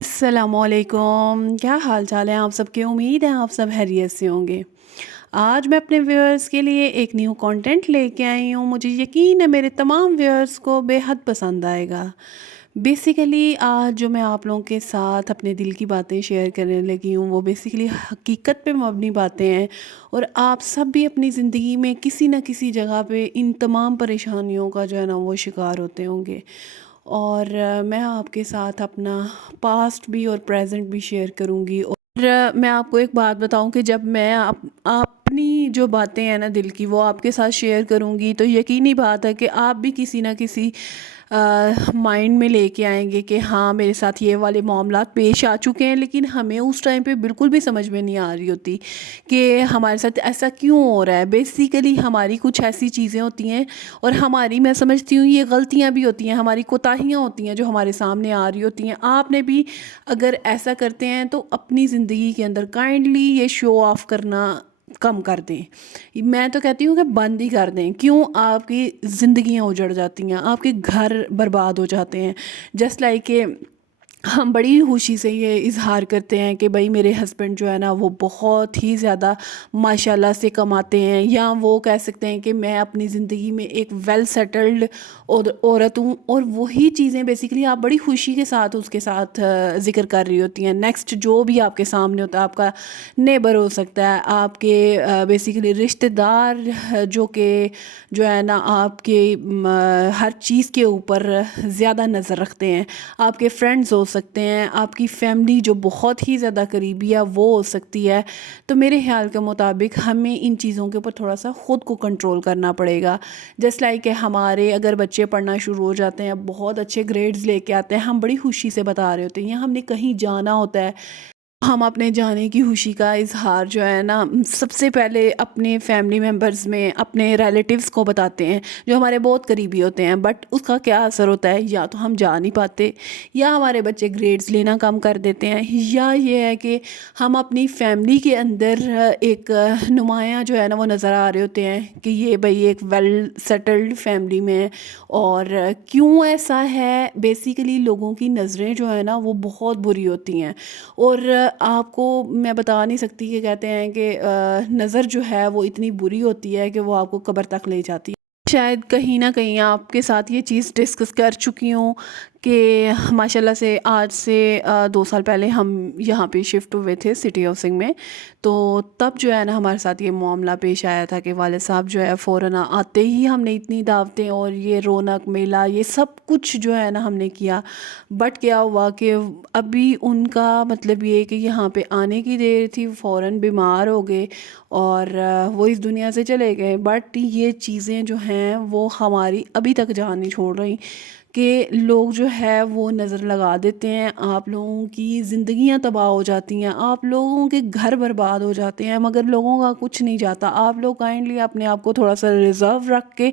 السلام علیکم، کیا حال چال ہے آپ سب کے؟ امید ہے آپ سب خیریت سے ہوں گے۔ آج میں اپنے ویورز کے لیے ایک نیو کنٹینٹ لے کے آئی ہوں۔ مجھے یقین ہے میرے تمام ویورز کو بے حد پسند آئے گا۔ بیسیکلی آج جو میں آپ لوگوں کے ساتھ اپنے دل کی باتیں شیئر کرنے لگی ہوں وہ بیسیکلی حقیقت پہ مبنی باتیں ہیں، اور آپ سب بھی اپنی زندگی میں کسی نہ کسی جگہ پہ ان تمام پریشانیوں کا جو ہے نا وہ شکار ہوتے ہوں گے۔ اور میں آپ کے ساتھ اپنا پاسٹ بھی اور پریزنٹ بھی شیئر کروں گی۔ اور میں آپ کو ایک بات بتاؤں کہ جب میں اپنی جو باتیں ہیں نا دل کی وہ آپ کے ساتھ شیئر کروں گی تو یقینی بات ہے کہ آپ بھی کسی نہ کسی مائنڈ میں لے کے آئیں گے کہ ہاں میرے ساتھ یہ والے معاملات پیش آ چکے ہیں، لیکن ہمیں اس ٹائم پہ بالکل بھی سمجھ میں نہیں آ رہی ہوتی کہ ہمارے ساتھ ایسا کیوں ہو رہا ہے۔ بیسیکلی ہماری کچھ ایسی چیزیں ہوتی ہیں، اور ہماری میں سمجھتی ہوں یہ غلطیاں بھی ہوتی ہیں، ہماری کوتاہیاں ہوتی ہیں جو ہمارے سامنے آ رہی ہوتی ہیں۔ آپ نے بھی اگر ایسا کرتے ہیں تو اپنی زندگی کے اندر کائنڈلی یہ شو آف کرنا کم کر دیں۔ میں تو کہتی ہوں کہ بند ہی کر دیں۔ کیوں؟ آپ کی زندگیاں اجڑ جاتی ہیں، آپ کے گھر برباد ہو جاتے ہیں۔ جسٹ لائک کہ ہم بڑی خوشی سے یہ اظہار کرتے ہیں کہ بھائی میرے ہسبینڈ جو ہے نا وہ بہت ہی زیادہ ماشاءاللہ سے کماتے ہیں، یا وہ کہہ سکتے ہیں کہ میں اپنی زندگی میں ایک ویل سیٹلڈ عورت ہوں، اور وہی چیزیں بیسیکلی آپ بڑی خوشی کے ساتھ اس کے ساتھ ذکر کر رہی ہوتی ہیں۔ نیکسٹ جو بھی آپ کے سامنے ہوتا ہے، آپ کا نیبر ہو سکتا ہے، آپ کے بیسیکلی رشتہ دار جو کہ جو ہے نا آپ کے ہر چیز کے اوپر زیادہ نظر رکھتے ہیں، آپ کے فرینڈز ہو سکتے ہیں، آپ کی فیملی جو بہت ہی زیادہ قریبی ہے وہ ہو سکتی ہے۔ تو میرے خیال کے مطابق ہمیں ان چیزوں کے اوپر تھوڑا سا خود کو کنٹرول کرنا پڑے گا۔ جسٹ لائک کہ ہمارے اگر بچے پڑھنا شروع ہو جاتے ہیں، بہت اچھے گریڈز لے کے آتے ہیں، ہم بڑی خوشی سے بتا رہے ہوتے ہیں، یا ہم نے کہیں جانا ہوتا ہے، ہم اپنے جانے کی خوشی کا اظہار جو ہے نا سب سے پہلے اپنے فیملی ممبرز میں، اپنے ریلیٹیوز کو بتاتے ہیں جو ہمارے بہت قریبی ہوتے ہیں۔ بٹ اس کا کیا اثر ہوتا ہے؟ یا تو ہم جا نہیں پاتے، یا ہمارے بچے گریڈز لینا کم کر دیتے ہیں، یا یہ ہے کہ ہم اپنی فیملی کے اندر ایک نمایاں جو ہے نا وہ نظر آ رہے ہوتے ہیں کہ یہ بھائی ایک ویل سیٹلڈ فیملی میں ہے۔ اور کیوں ایسا ہے؟ بیسیکلی لوگوں کی نظریں جو ہے نا وہ بہت بری ہوتی ہیں، اور آپ کو میں بتا نہیں سکتی کہ کہتے ہیں کہ نظر جو ہے وہ اتنی بری ہوتی ہے کہ وہ آپ کو قبر تک لے جاتی ہے۔ شاید کہیں نہ کہیں آپ کے ساتھ یہ چیز ڈسکس کر چکی ہوں کہ ماشاءاللہ سے آج سے 2 سال پہلے ہم یہاں پہ شفٹ ہوئے تھے سٹی ہاؤسنگ میں۔ تو تب جو ہے نا ہمارے ساتھ یہ معاملہ پیش آیا تھا کہ والد صاحب جو ہے فوراً آتے ہی ہم نے اتنی دعوتیں اور یہ رونق میلہ یہ سب کچھ جو ہے نا ہم نے کیا، بٹ کیا ہوا کہ ابھی ان کا مطلب یہ کہ یہاں پہ آنے کی دیر تھی، فوراً بیمار ہو گئے اور وہ اس دنیا سے چلے گئے۔ بٹ یہ چیزیں جو ہیں وہ ہماری ابھی تک جان نہیں چھوڑ رہی کہ لوگ جو ہے وہ نظر لگا دیتے ہیں، آپ لوگوں کی زندگیاں تباہ ہو جاتی ہیں، آپ لوگوں کے گھر برباد ہو جاتے ہیں، مگر لوگوں کا کچھ نہیں جاتا۔ آپ لوگ کائنڈلی اپنے آپ کو تھوڑا سا ریزرو رکھ کے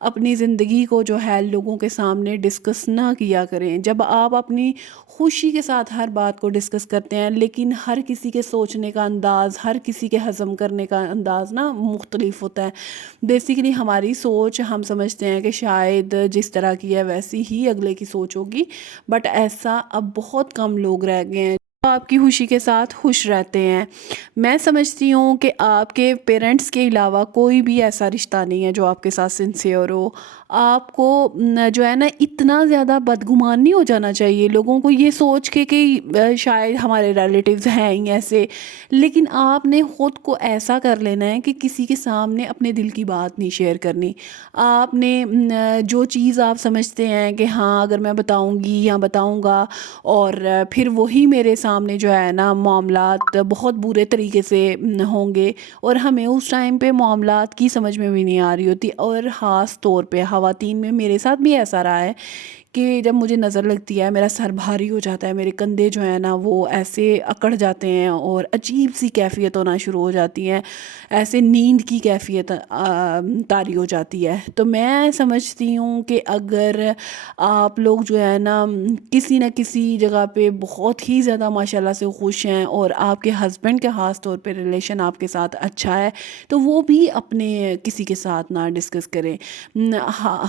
اپنی زندگی کو جو ہے لوگوں کے سامنے ڈسکس نہ کیا کریں۔ جب آپ اپنی خوشی کے ساتھ ہر بات کو ڈسکس کرتے ہیں، لیکن ہر کسی کے سوچنے کا انداز، ہر کسی کے ہضم کرنے کا انداز نا مختلف ہوتا ہے۔ بیسیکلی ہماری سوچ ہم سمجھتے ہیں کہ شاید جس طرح کی ہے ویسی ہی اگلے کی سوچ ہوگی، بٹ ایسا اب بہت کم لوگ رہ گئے ہیں جو آپ کی خوشی کے ساتھ خوش رہتے ہیں۔ میں سمجھتی ہوں کہ آپ کے پیرنٹس کے علاوہ کوئی بھی ایسا رشتہ نہیں ہے جو آپ کے ساتھ سنسیئر ہو۔ آپ کو جو ہے نا اتنا زیادہ بدگمان نہیں ہو جانا چاہیے لوگوں کو یہ سوچ کے کہ شاید ہمارے ریلیٹیوز ہیں ہی ایسے، لیکن آپ نے خود کو ایسا کر لینا ہے کہ کسی کے سامنے اپنے دل کی بات نہیں شیئر کرنی۔ آپ نے جو چیز آپ سمجھتے ہیں کہ ہاں اگر میں بتاؤں گی یا بتاؤں گا اور پھر وہی میرے سامنے جو ہے نا معاملات بہت برے طریقے سے ہوں گے، اور ہمیں اس ٹائم پہ معاملات کی سمجھ میں بھی نہیں آ رہی ہوتی۔ اور خاص طور پہ خواتین میں میرے ساتھ بھی ایسا رہا ہے کہ جب مجھے نظر لگتی ہے میرا سر بھاری ہو جاتا ہے، میرے کندھے جو ہیں نا وہ ایسے اکڑ جاتے ہیں اور عجیب سی کیفیت ہونا شروع ہو جاتی ہیں، ایسے نیند کی کیفیت طاری ہو جاتی ہے۔ تو میں سمجھتی ہوں کہ اگر آپ لوگ جو ہے نا کسی نہ کسی جگہ پہ بہت ہی زیادہ ماشاءاللہ سے خوش ہیں، اور آپ کے ہسبینڈ کے خاص طور پہ ریلیشن آپ کے ساتھ اچھا ہے، تو وہ بھی اپنے کسی کے ساتھ نہ ڈسکس کریں۔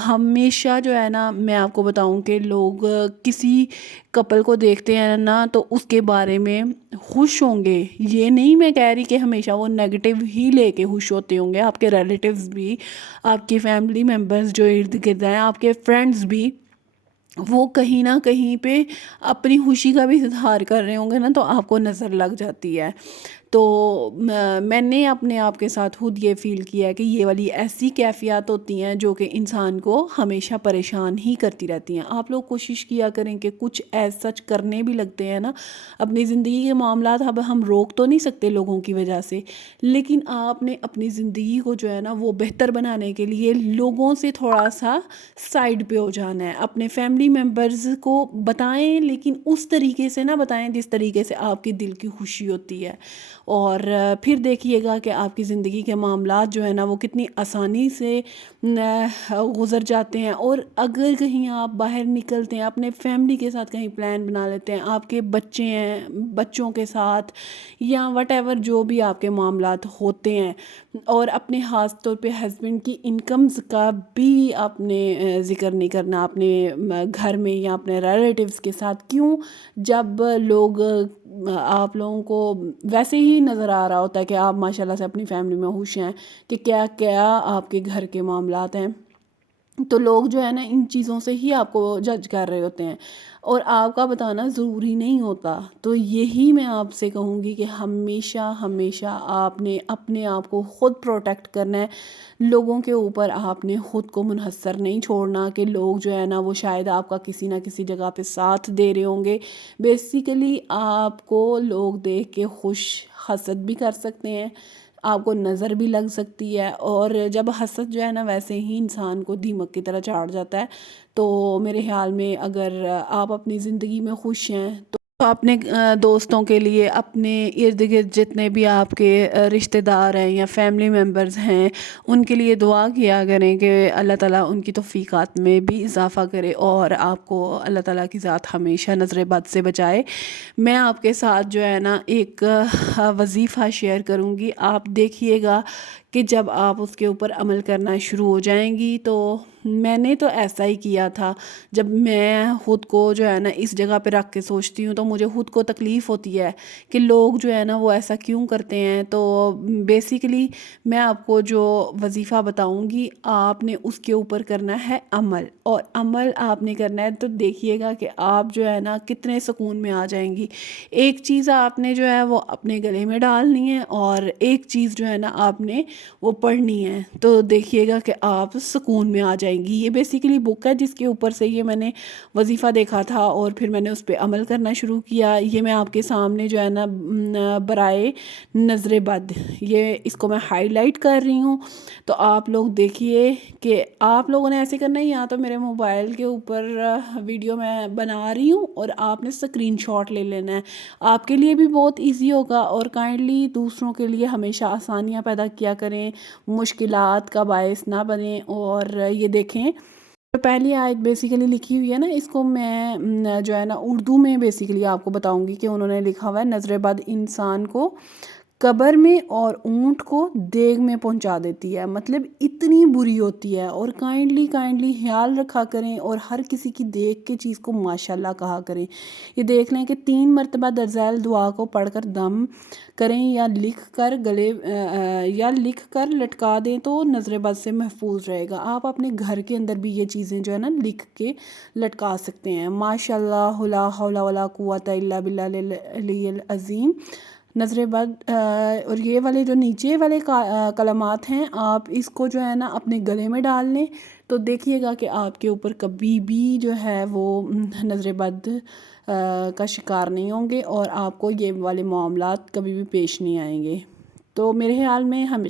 ہمیشہ جو ہے نا میں آپ کو بتاؤں بتاؤں کہ لوگ کسی کپل کو دیکھتے ہیں نا تو اس کے بارے میں خوش ہوں گے. یہ نہیں میں کہہ رہی کہ ہمیشہ وہ نیگیٹو ہی لے کے خوش ہوتے ہوں گے. آپ کے ریلیٹیوز بھی، آپ کی فیملی ممبرز جو ارد گرد ہیں، آپ کے فرینڈز بھی، وہ کہیں نہ کہیں پہ اپنی خوشی کا بھی اظہار کر رہے ہوں گے نا، تو آپ کو نظر لگ جاتی ہے. تو میں نے اپنے آپ کے ساتھ خود یہ فیل کیا ہے کہ یہ والی ایسی کیفیات ہوتی ہیں جو کہ انسان کو ہمیشہ پریشان ہی کرتی رہتی ہیں. آپ لوگ کوشش کیا کریں کہ کچھ ایز سچ کرنے بھی لگتے ہیں نا اپنی زندگی کے معاملات. اب ہم روک تو نہیں سکتے لوگوں کی وجہ سے، لیکن آپ نے اپنی زندگی کو جو ہے نا وہ بہتر بنانے کے لیے لوگوں سے تھوڑا سا سائڈ پہ ہو جانا ہے. اپنے فیملی ممبرز کو بتائیں، لیکن اس طریقے سے نہ بتائیں جس طریقے سے آپ کے دل کی خوشی ہوتی ہے. اور پھر دیکھیے گا کہ آپ کی زندگی کے معاملات جو ہے نا وہ کتنی آسانی سے گزر جاتے ہیں. اور اگر کہیں آپ باہر نکلتے ہیں، اپنے فیملی کے ساتھ کہیں پلان بنا لیتے ہیں، آپ کے بچے ہیں، بچوں کے ساتھ یا وٹ ایور جو بھی آپ کے معاملات ہوتے ہیں، اور اپنے خاص طور پہ ہسبینڈ کی انکمز کا بھی آپ نے ذکر نہیں کرنا اپنے گھر میں یا اپنے ریلیٹیوز کے ساتھ. کیوں؟ جب لوگ آپ لوگوں کو ویسے ہی نظر آ رہا ہوتا ہے کہ آپ ماشاءاللہ سے اپنی فیملی میں خوش ہیں، کہ کیا کیا آپ کے گھر کے معاملات ہیں، تو لوگ جو ہے نا ان چیزوں سے ہی آپ کو جج کر رہے ہوتے ہیں، اور آپ کا بتانا ضروری نہیں ہوتا. تو یہی میں آپ سے کہوں گی کہ ہمیشہ ہمیشہ آپ نے اپنے آپ کو خود پروٹیکٹ کرنا ہے. لوگوں کے اوپر آپ نے خود کو منحصر نہیں چھوڑنا کہ لوگ جو ہے نا وہ شاید آپ کا کسی نہ کسی جگہ پہ ساتھ دے رہے ہوں گے. بیسیکلی آپ کو لوگ دیکھ کے خوش حسد بھی کر سکتے ہیں، آپ کو نظر بھی لگ سکتی ہے. اور جب حسد جو ہے نا ویسے ہی انسان کو دیمک کی طرح چاڑ جاتا ہے. تو میرے خیال میں اگر آپ اپنی زندگی میں خوش ہیں تو اپنے دوستوں کے لیے، اپنے ارد گرد جتنے بھی آپ کے رشتہ دار ہیں یا فیملی ممبرز ہیں، ان کے لیے دعا کیا کریں کہ اللہ تعالیٰ ان کی توفیقات میں بھی اضافہ کرے اور آپ کو اللہ تعالیٰ کی ذات ہمیشہ نظر بد سے بچائے. میں آپ کے ساتھ جو ہے نا ایک وظیفہ شیئر کروں گی. آپ دیکھیے گا کہ جب آپ اس کے اوپر عمل کرنا شروع ہو جائیں گی، تو میں نے تو ایسا ہی کیا تھا. جب میں خود کو جو ہے نا اس جگہ پہ رکھ کے سوچتی ہوں تو مجھے خود کو تکلیف ہوتی ہے کہ لوگ جو ہے نا وہ ایسا کیوں کرتے ہیں. تو بیسیکلی میں آپ کو جو وظیفہ بتاؤں گی، آپ نے اس کے اوپر کرنا ہے عمل، اور عمل آپ نے کرنا ہے تو دیکھیے گا کہ آپ جو ہے نا کتنے سکون میں آ جائیں گی. ایک چیز آپ نے جو ہے وہ اپنے گلے میں ڈالنی ہے، اور ایک چیز جو ہے نا آپ نے وہ پڑھنی ہے، تو دیکھیے گا کہ آپ سکون میں آ جائیں گی. یہ بیسیکلی بک ہے جس کے اوپر سے یہ میں نے وظیفہ دیکھا تھا، اور پھر میں نے اس پہ عمل کرنا شروع کیا. یہ میں آپ کے سامنے جو ہے نا برائے نظر بد، یہ اس کو میں ہائی لائٹ کر رہی ہوں. تو آپ لوگ دیکھیے کہ آپ لوگوں نے ایسے کرنا ہے. یا تو میرے موبائل کے اوپر ویڈیو میں بنا رہی ہوں اور آپ نے اسکرین شاٹ لے لینا ہے، آپ کے لیے بھی بہت ایزی ہوگا. اور کائنڈلی دوسروں کے لیے ہمیشہ آسانیاں پیدا کیا کریں، مشکلات کا باعث نہ بنیں. اور یہ دیکھیں جو پہلی آیت بیسیکلی لکھی ہوئی ہے نا، اس کو میں جو ہے نا اردو میں بیسیکلی آپ کو بتاؤں گی کہ انہوں نے لکھا ہوا ہے: نظر بد انسان کو قبر میں اور اونٹ کو دیگ میں پہنچا دیتی ہے. مطلب اتنی بری ہوتی ہے. اور کائنڈلی خیال رکھا کریں، اور ہر کسی کی دیکھ کے چیز کو ماشاءاللہ کہا کریں. یہ دیکھ لیں کہ 3 مرتبہ درزیل دعا کو پڑھ کر دم کریں یا لکھ کر لٹکا دیں تو نظر بد سے محفوظ رہے گا. آپ اپنے گھر کے اندر بھی یہ چیزیں جو ہے نا لکھ کے لٹکا سکتے ہیں. ماشاءاللہ لا حول ولا قوت الا باللہ العلی العظیم. نظر بد اور یہ والے جو نیچے والے کلمات ہیں، آپ اس کو جو ہے نا اپنے گلے میں ڈال لیں تو دیکھیے گا کہ آپ کے اوپر کبھی بھی جو ہے وہ نظر بد کا شکار نہیں ہوں گے، اور آپ کو یہ والے معاملات کبھی بھی پیش نہیں آئیں گے. تو میرے خیال میں ہم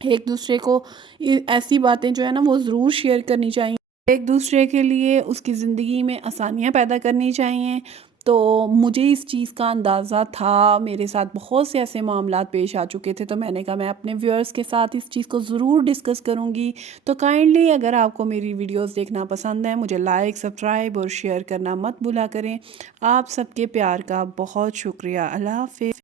ایک دوسرے کو ایسی باتیں جو ہے نا وہ ضرور شیئر کرنی چاہیے، ایک دوسرے کے لیے اس کی زندگی میں آسانیاں پیدا کرنی چاہیے. تو مجھے اس چیز کا اندازہ تھا، میرے ساتھ بہت سے ایسے معاملات پیش آ چکے تھے، تو میں نے کہا میں اپنے ویورز کے ساتھ اس چیز کو ضرور ڈسکس کروں گی. تو کائنڈلی اگر آپ کو میری ویڈیوز دیکھنا پسند ہے، مجھے لائک، سبسکرائب اور شیئر کرنا مت بھولا کریں. آپ سب کے پیار کا بہت شکریہ. اللہ حافظ.